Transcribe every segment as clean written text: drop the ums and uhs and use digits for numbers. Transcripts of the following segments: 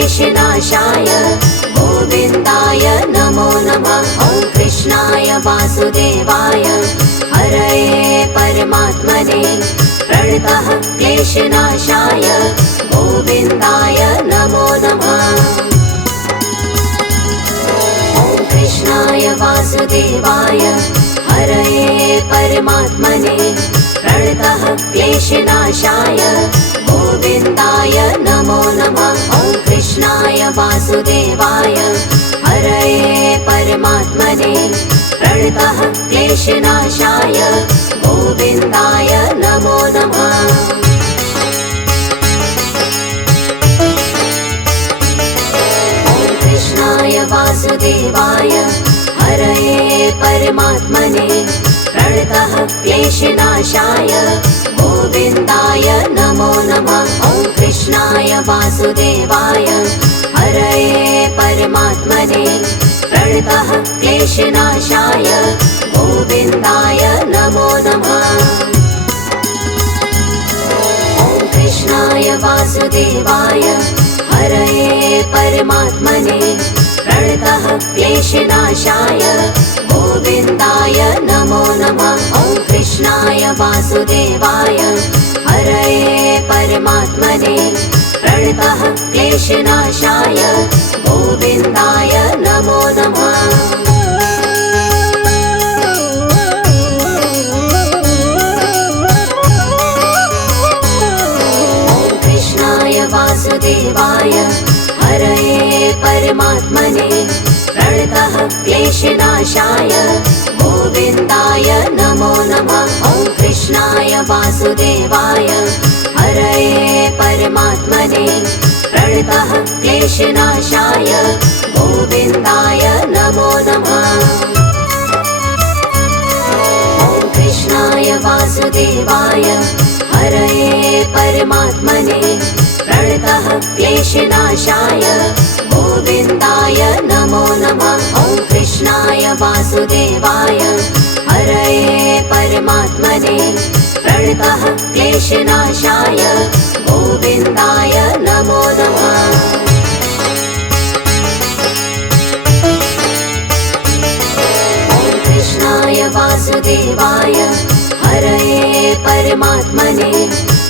क्लेशनाशाय गोविन्दाय नमो नमः। ॐ कृष्णाय वासुदेवाय हरये परमात्मने प्रणतः क्लेशनाशाय गोविन्दाय नमो नमः। ॐ कृष्णाय वासुदेवाय हरये परमात्मने प्रणतः क्लेशनाशाय गोविन्दाय नमो नमः। ॐ कृष्णाय वासुदेवाय हरये परमात्मने प्रणतः क्लेशनाशाय गोविन्दाय नमो नमः। ॐ कृष्णाय वासुदेवाय हरये परमात्मने प्रणतः क्लेशनाशाय गोविन्दाय नमो नमः। ॐ कृष्णाय वासुदेवाय हरये परमात्मने प्रणतः क्लेशनाशाय गोविन्दाय नमो नमः। ॐ कृष्णाय वासुदेवाय हरये परमात्मने प्रणतः क्लेशनाशाय गोविन्दाय नमो नमः। ॐ कृष्णाय वासुदेवाय हरये परमात्मने प्रणतः क्लेशनाशाय गोविन्दाय नमो नमः। ॐ कृष्णाय वासुदेवाय हरये परमात्मने प्रणतः क्लेशनाशाय गोविन्दाय नमो नमः। ॐ कृष्णाय वासुदेवाय हरये परमात्मने प्रणतः क्लेशनाशाय गोविन्दाय नमो नमः। ॐ कृष्णाय वासुदेवाय हरये परमात्मने प्रणतः क्लेशनाशाय गोविन्दाय नमो नमः। ॐ कृष्णाय वासुदेवाय हरये परमात्मने प्रणतः क्लेशनाशाय गोविन्दाय नमो नमः। ॐ कृष्णाय वासुदेवाय हरये परमात्मने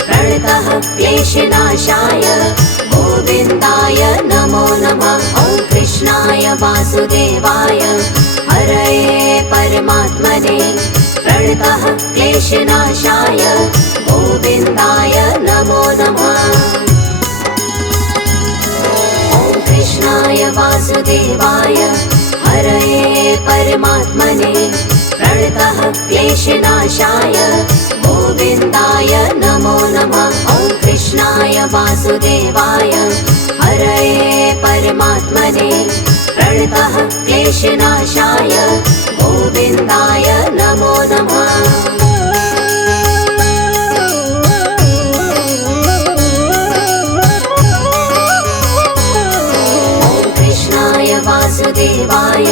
प्रणतः क्लेशनाशाय गोविन्दाय नमो नमः। ॐ कृष्णाय वासुदेवाय हरये परमात्मने प्रणतः क्लेशनाशाय गोविन्दाय नमो नमः। ॐ कृष्णाय वासुदेवाय हरये परमात्मने प्रणतः क्लेशनाशाय गोविन्दाय नमो नमः। ॐ कृष्णाय वासुदेवाय हरये परमात्मने प्रणतः क्लेशनाशाय गोविन्दाय नमो नमः। ॐ कृष्णाय वासुदेवाय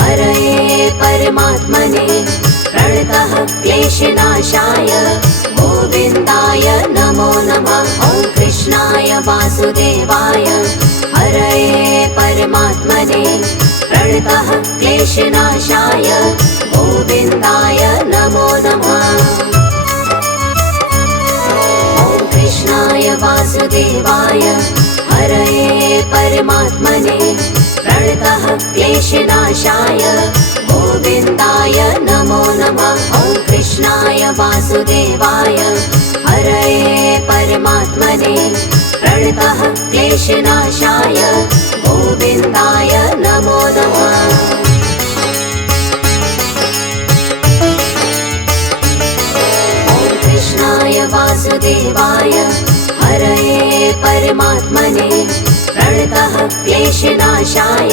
हरये परमात्मने प्रणतः क्लेशनाशाय गोविन्दाय नमो नमः। ॐ कृष्णाय वासुदेवाय हरये परमात्मने प्रणतः क्लेशनाशाय गोविन्दाय नमो नमः। ॐ कृष्णाय वासुदेवाय हरये परमात्मने प्रणतः क्लेशनाशाय गोविन्दाय नमो नमः। ॐ कृष्णाय वासुदेवाय हरये परमात्मने प्रणतः क्लेशनाशाय गोविन्दाय नमो नमः। ॐ कृष्णाय वासुदेवाय हरये परमात्मने प्रणतः क्लेशनाशाय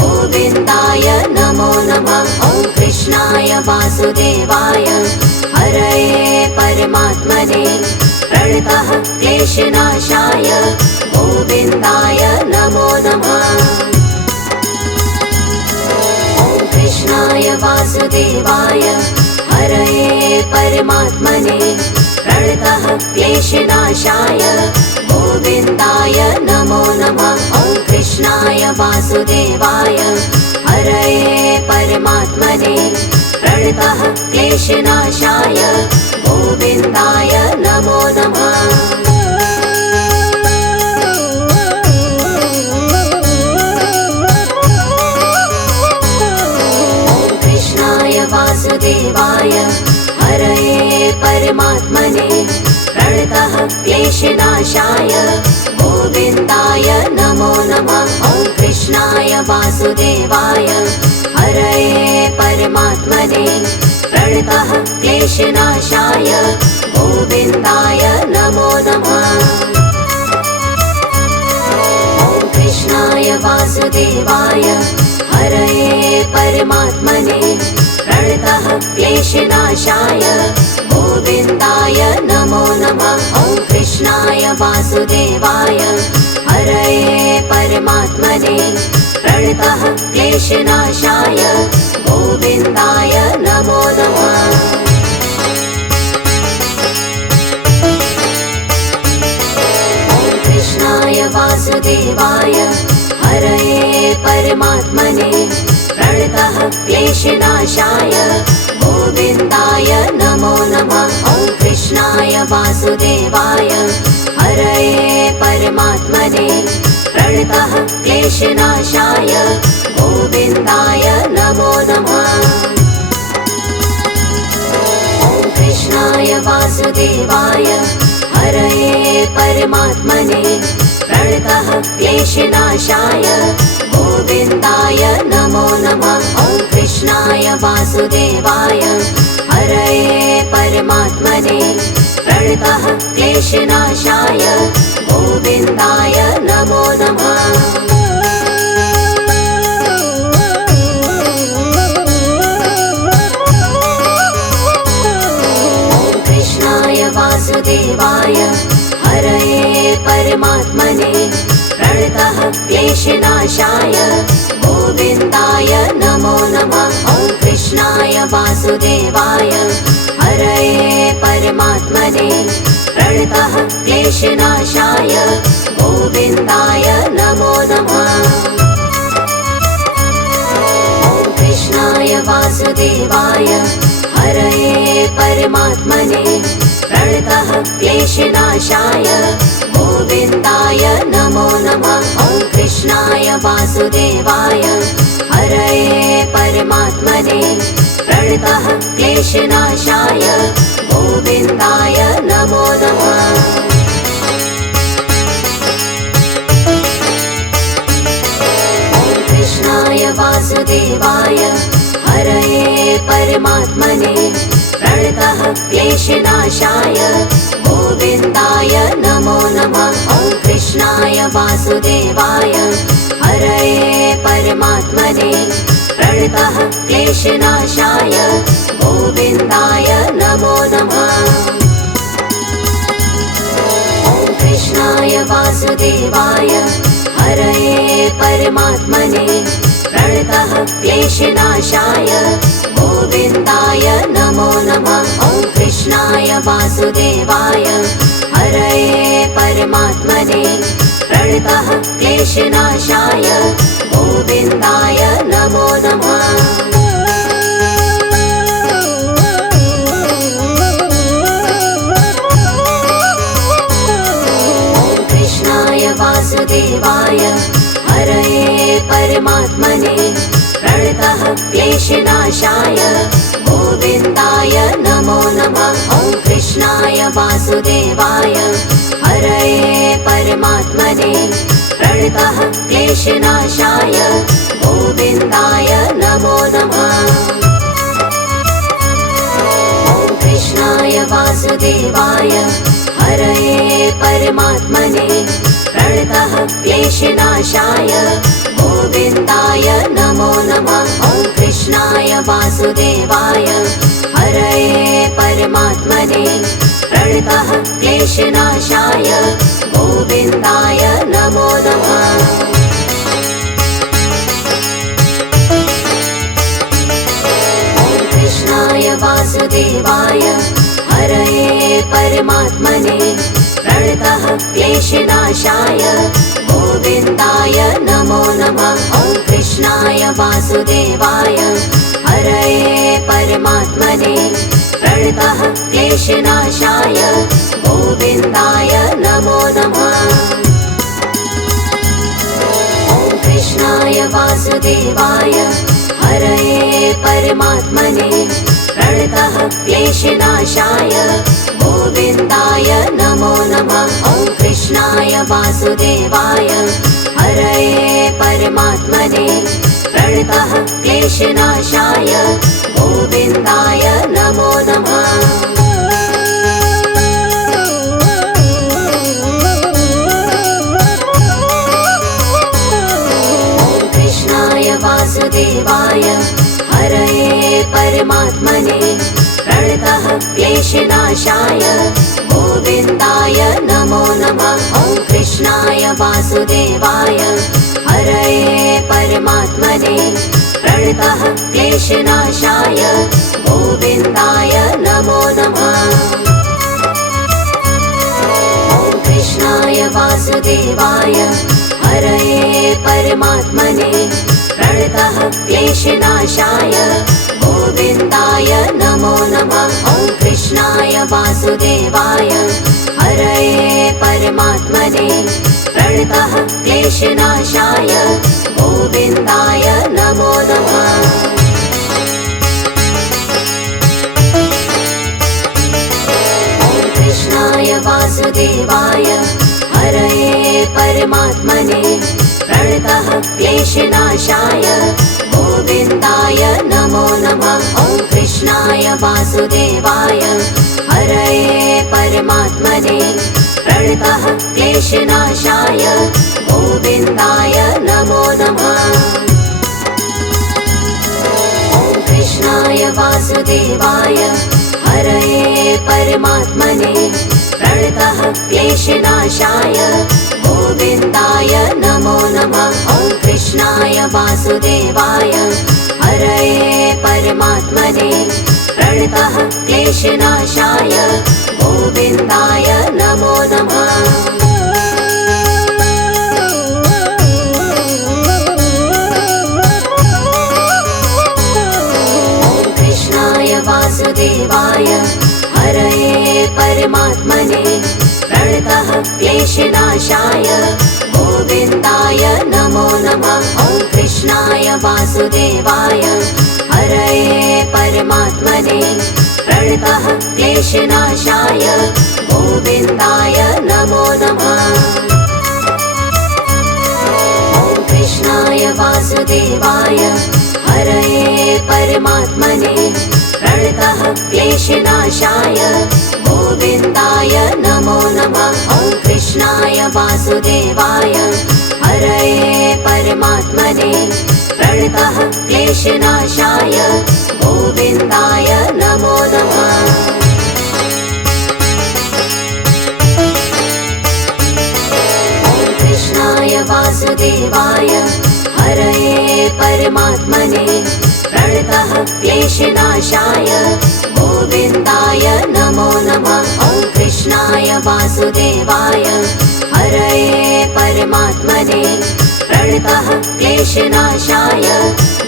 गोविन्दाय नमो नमः। ॐ कृष्णाय वासुदेवाय हरये परमात्मने प्रणतः क्लेशनाशाय गोविन्दाय नमो नमः। ॐ कृष्णाय वासुदेवाय हरये परमात्मने प्रणतः क्लेशनाशाय गोविन्दाय नमो नमः। वासुदेवाय हरये परमात्मने प्रणतः क्लेशनाशाय गोविन्दाय नमो नमः। वासुदेवाय हरये परमात्मने प्रणतः क्लेशनाशाय गोविन्दाय नमो नमः। ॐ कृष्णाय वासुदेवाय हरये परमात्मने प्रणतः क्लेशनाशाय गोविन्दाय नमो नमः। ॐ कृष्णाय वासुदेवाय हरये परमात्मने प्रणतः क्लेशनाशाय गोविन्दाय नमो नमः। ॐ कृष्णाय वासुदेवाय हरये परमात्मने प्रणतः क्लेशनाशाय गोविन्दाय नमो नमः। ॐ कृष्णाय वासुदेवाय हरये परमात्मने प्रणतः क्लेशनाशाय गोविन्दाय नमो नमः। ॐ कृष्णाय वासुदेवाय हरये परमात्मने प्रणतः क्लेशनाशाय गोविन्दाय नमो नमः। ॐ कृष्णाय वासुदेवाय हरये परमात्मने प्रणतः क्लेशनाशाय गोविन्दाय नमो नमः। ॐ कृष्णाय वासुदेवाय हरये परमात्मने प्रणतः क्लेशनाशाय गोविन्दाय नमो नमः। ॐ कृष्णाय वासुदेवाय हरये परमात्मने प्रणतः क्लेशनाशाय गोविन्दाय नमो नमः। ॐ कृष्णाय वासुदेवाय हरये परमात्मने प्रणतः क्लेशनाशाय गोविन्दाय नमो नमः। ॐ कृष्णाय वासुदेवाय हरये परमात्मने प्रणतः क्लेशनाशाय गोविन्दाय नमो नमः। ॐ कृष्णाय वासुदेवाय हरये परमात्मने प्रणतः क्लेशनाशाय गोविन्दाय नमो नमः। ॐ कृष्णाय वासुदेवाय हरये परमात्मने प्रणतः क्लेशनाशाय गोविन्दाय नमो नमः। ॐ कृष्णाय वासुदेवाय हरये परमात्मने प्रणतः क्लेशनाशाय गोविन्दाय नमो नमः। ॐ कृष्णाय वासुदेवाय हरये परमात्मने प्रणतः क्लेशनाशाय गोविन्दाय नमो नमः। ॐ कृष्णाय वासुदेवाय हरये परमात्मने प्रणतः क्लेशनाशाय गोविन्दाय नमो नमः। ॐ कृष्णाय वासुदेवाय हरये परमात्मने प्रणतः क्लेशनाशाय गोविन्दाय नमो नमः। ॐ कृष्णाय वासुदेवाय हरये परमात्मने प्रणतः क्लेशनाशाय गोविन्दाय नमो नमः। ॐ कृष्णाय वासुदेवाय हरये परमात्मने प्रणतः क्लेशनाशाय गोविन्दाय नमो नमः। ॐ कृष्णाय वासुदेवाय हरये परमात्मने प्रणतः क्लेशनाशाय गोविन्दाय नमो नमः। ॐ कृष्णाय वासुदेवाय हरये परमात्मने प्रणतः क्लेशनाशाय गोविन्दाय नमो नमः। ॐ वासुदेवाय हरये परमात्मने प्रणतः क्लेशनाशाय गोविन्दाय नमो नमः। ॐ कृष्णाय वासुदेवाय हरये परमात्मने प्रणतः क्लेशनाशाय गोविन्दाय नमो नमः। ॐ कृष्णाय वासुदेवाय हरये परमात्मने प्रणतः क्लेशनाशाय गोविन्दाय नमो नमः। ॐ कृष्णाय वासुदेवाय हरये परमात्मने प्रणतः क्लेशनाशाय गोविन्दाय नमो नमः। ॐ कृष्णाय वासुदेवाय हरये परमात्मने प्रणतः क्लेशनाशाय गोविन्दाय नमो नमः। ॐ कृष्णाय वासुदेवाय हरये परमात्मने प्रणतः क्लेशनाशाय गोविन्दाय नमो नमः। ॐ कृष्णाय वासुदेवाय हरये परमात्मने प्रणतः क्लेशनाशाय गोविन्दाय नमो नमः। ॐ कृष्णाय वासुदेवाय हरये परमात्मने प्रणतः क्लेशनाशाय गोविन्दाय नमो नमः। ॐ कृष्णाय वासुदेवाय हरये परमात्मने प्रणतः क्लेशनाशाय गोविन्दाय नमो नमः। ॐ कृष्णाय वासुदेवाय हरये परमात्मने प्रणतः क्लेशनाशाय गोविन्दाय नमो नमः। ॐ कृष्णाय वासुदेवाय हरये परमात्मने प्रणतः क्लेशनाशाय गोविन्दाय नमो नमः। ॐ कृष्णाय वासुदेवाय हरये परमात्मने प्रणतः क्लेशनाशाय गोविन्दाय नमो नमः। ॐ कृष्णाय वासुदेवाय हरये परमात्मने प्रणतः क्लेशनाशाय गोविन्दाय नमो नमः। ॐ कृष्णाय वासुदेवाय हरये परमात्मने प्रणतः क्लेशनाशाय गोविन्दाय नमो नमः। ॐ कृष्णाय वासुदेवाय हरये परमात्मने प्रणतः क्लेशनाशाय गोविन्दाय नमो नमः। ॐ कृष्णाय वासुदेवाय हरये परमात्मने प्रणतः क्लेशनाशाय गोविन्दाय नमो नमः। ॐ कृष्णाय वासुदेवाय हरये परमात्मने प्रणतः क्लेशनाशाय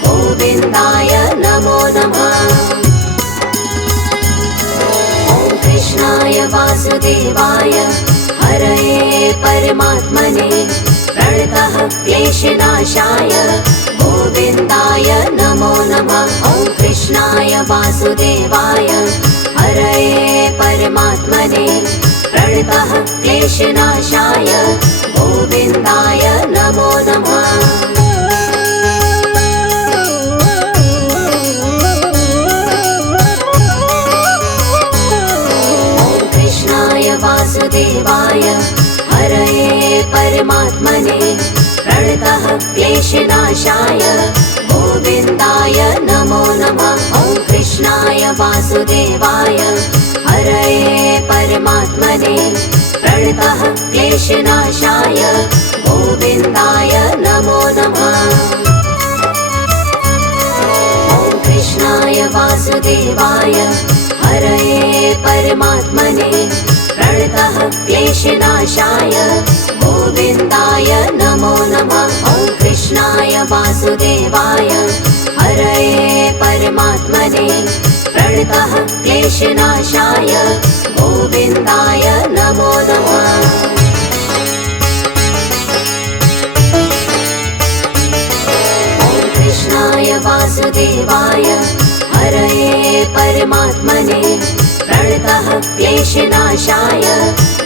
गोविन्दाय नमो नमः। ॐ कृष्णाय वासुदेवाय हरये परमात्मने प्रणतः क्लेशनाशाय गोविन्दाय नमो नमः। ॐ कृष्णाय वासुदेवाय हरये परमात्मने प्रणतः क्लेशनाशाय गोविन्दाय नमो नमः। ॐ कृष्णाय वासुदेवाय हरये परमात्मने प्रणतः क्लेशनाशाय गोविन्दाय नमो नमः। ॐ कृष्णाय वासुदेवाय हरये परमात्मने प्रणतः क्लेशनाशाय गोविन्दाय नमो नमः। ॐ कृष्णाय वासुदेवाय हरये परमात्मने प्रणतः क्लेशनाशाय गोविन्दाय नमो नमः। ॐ कृष्णाय वासुदेवाय वासुदेवाय हरये परमात्मने प्रणतः क्लेशनाशाय गोविन्दाय नमो नमः। कृष्णाय वासुदेवाय हरये परमात्मने प्रणतः क्लेशनाशाय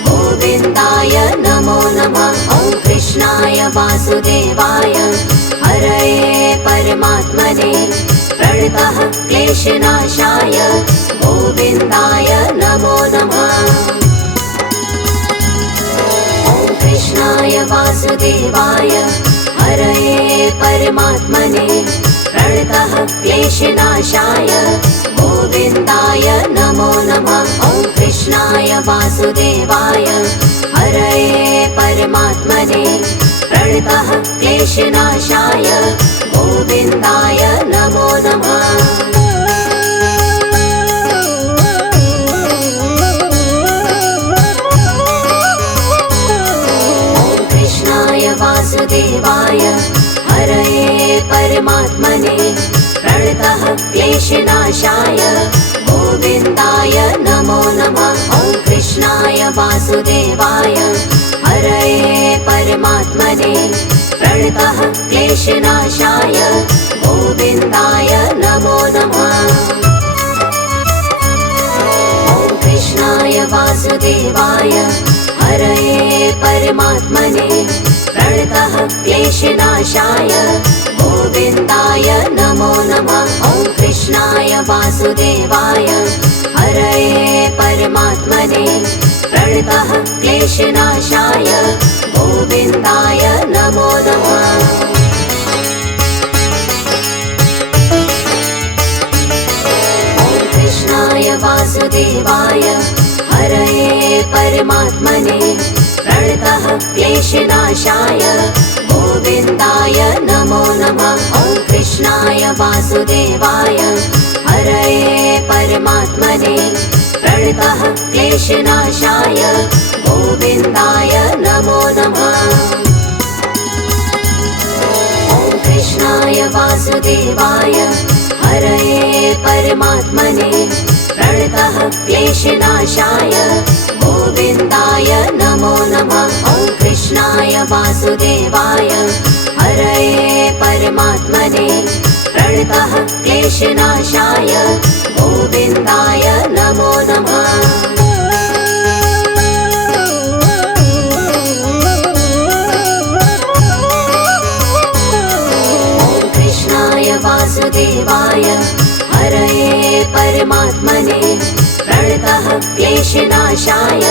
गोविन्दाय नमो नमः। ॐ कृष्णाय वासुदेवाय हरये परमात्मने प्रणतः क्लेशनाशाय गोविन्दाय नमो नमः। ॐ कृष्णाय वासुदेवाय हरये परमात्मने प्रणतः क्लेशनाशाय गोविन्दाय नमो नमः। ॐ कृष्णाय वासुदेवाय हरये परमात्मने प्रणतः क्लेशनाशाय गोविन्दाय नमो नमः। वासुदेवाय हरये परमात्मने प्रणतः क्लेशनाशाय गोविन्दाय नमो नमः। ॐ कृष्णाय वासुदेवाय हरये परमात्मने प्रणतः क्लेशनाशाय गोविन्दाय नमो नमः। ॐ कृष्णाय वासुदेवाय हरये परमात्मने प्रणतः क्लेशनाशाय गोविन्दाय नमो नमः। ॐ कृष्णाय वासुदेवाय हरये परमात्मने प्रणतः क्लेशनाशाय गोविन्दाय नमो नमः। ॐ कृष्णाय वासुदेवाय हरये परमात्मने प्रणतः क्लेशनाशाय गोविन्दाय नमो नमः। ॐ कृष्णाय वासुदेवाय हरये परमात्मने प्रणतः क्लेशनाशाय गोविन्दाय नमो नमः। ॐ कृष्णाय वासुदेवाय हरये परमात्मने प्रणतः क्लेशनाशाय गोविन्दाय नमो नमः। ॐ कृष्णाय वासुदेवाय हरये परमात्मने प्रणतः क्लेशनाशाय गोविन्दाय नमो नमः। ॐ कृष्णाय वासुदेवाय हरये परमात्मने प्रणतः क्लेशनाशाय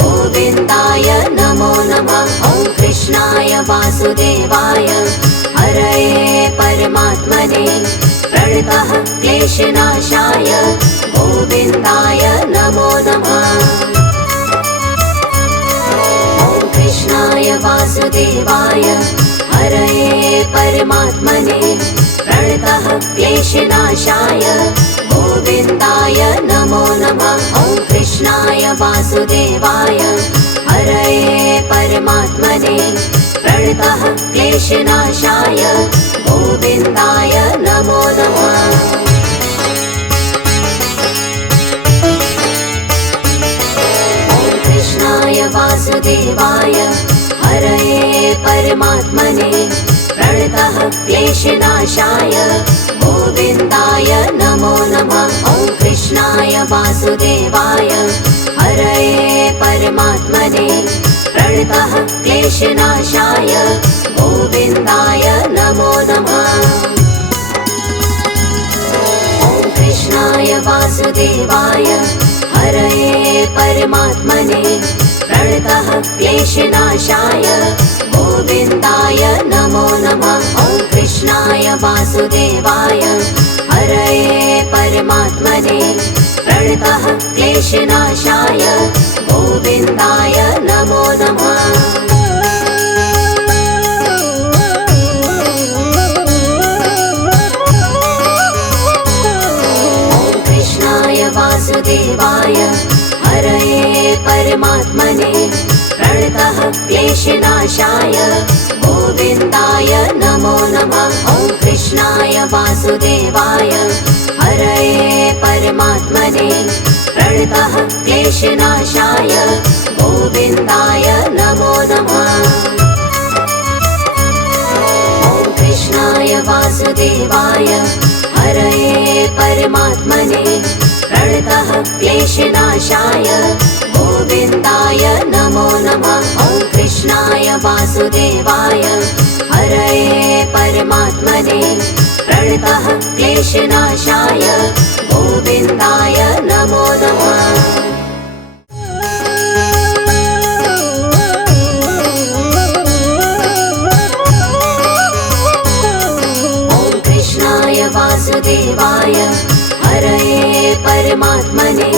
गोविन्दाय नमो नमः। ॐ कृष्णाय वासुदेवाय हरये परमात्मने प्रणतः क्लेशनाशाय गोविन्दाय नमो नमः। ॐ कृष्णाय वासुदेवाय हरये परमात्मने प्रणतः क्लेशनाशाय गोविन्दाय नमो नमः। ॐ कृष्णाय वासुदेवाय हरये परमात्मने प्रणतः क्लेशनाशाय गोविन्दाय नमो नमः। ॐ कृष्णाय वासुदेवाय हरये परमात्मने प्रणतः क्लेशनाशाय गोविन्दाय नमो नमः। ॐ कृष्णाय वासुदेवाय हरये परमात्मने प्रणतः क्लेशनाशाय गोविन्दाय नमो नमः। ॐ कृष्णाय वासुदेवाय हरये परमात्मने प्रणतः क्लेशनाशाय गोविन्दाय नमो नमः। ॐ कृष्णाय वासुदेवाय हरये परमात्मने प्रणतः क्लेशनाशाय गोविन्दाय नमो नमः। ॐ कृष्णाय वासुदेवाय हरये परमात्मने प्रणतः क्लेशनाशाय गोविन्दाय नमो नमः। ॐ कृष्णाय वासुदेवाय हरये परमात्मने प्रणतः क्लेशनाशाय गोविन्दाय नमो नमः। ॐ कृष्णाय वासुदेवाय हरये परमात्मने प्रणतः क्लेशनाशाय गोविन्दाय नमो नमः। ॐ कृष्णाय वासुदेवाय हरये परमात्मने प्रणतः क्लेशनाशाय गोविन्दाय नमो नमः। ॐ कृष्णाय वासुदेवाय हरये परमात्मने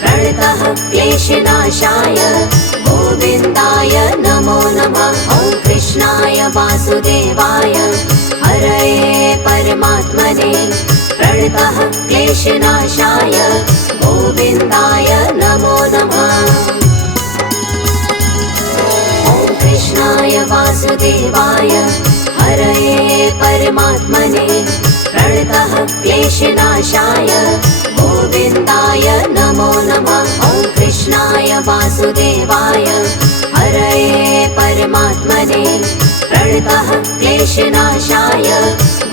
प्रणतः क्लेशनाशाय गोविन्दाय नमो नमः। ॐ कृष्णाय वासुदेवाय हरये परमात्मने प्रणतः क्लेशनाशाय गोविन्दाय नमो नमः। ॐ कृष्णाय वासुदेवाय हरये परमात्मने प्रणतः क्लेशनाशाय गोविन्दाय नमो नमः। ॐ कृष्णाय वासुदेवाय हरये परमात्मने प्रणतः क्लेशनाशाय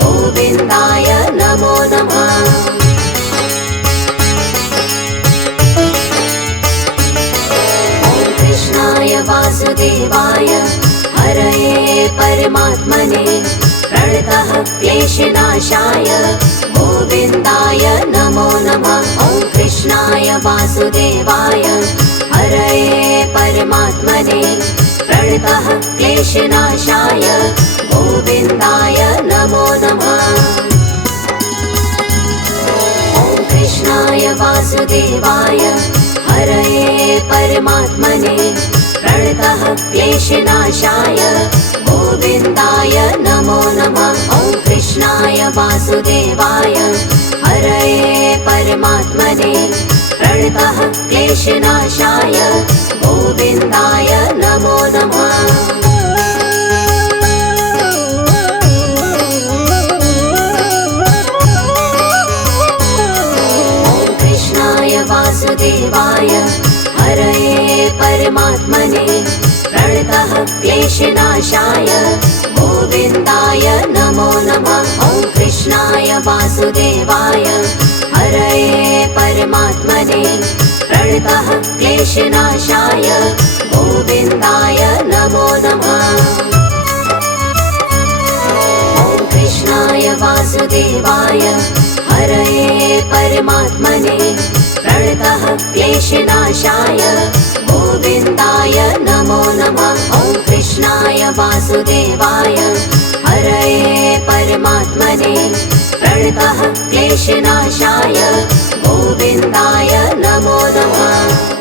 गोविन्दाय नमो नमः। ॐ कृष्णाय वासुदेवाय हरये परमात्मने प्रणतः क्लेशनाशाय गोविन्दाय नमो नमः। ॐ कृष्णाय वासुदेवाय हरये परमात्मने प्रणतः क्लेशनाशाय गोविन्दाय नमो नमः। ॐ कृष्णाय वासुदेवाय हरये परमात्मने प्रणतः क्लेशनाशाय गोविन्दाय नमो नमः। ॐ कृष्णाय वासुदेवाय हरये परमात्मने प्रणतः क्लेशनाशाय गोविन्दाय नमो नमः। ॐ कृष्णाय वासुदेवाय हरये परमात्मने प्रणतः क्लेशनाशाय गोविन्दाय नमो नमः। ॐ कृष्णाय वासुदेवाय हरये परमात्मने प्रणतः क्लेशनाशाय गोविन्दाय नमो नमः। ॐ कृष्णाय वासुदेवाय हरये परमात्मने प्रणतः क्लेशनाशाय गोविन्दाय नमो नमः। ॐ कृष्णाय वासुदेवाय हरये परमात्मने प्रणतः क्लेशनाशाय गोविन्दाय नमो नमः।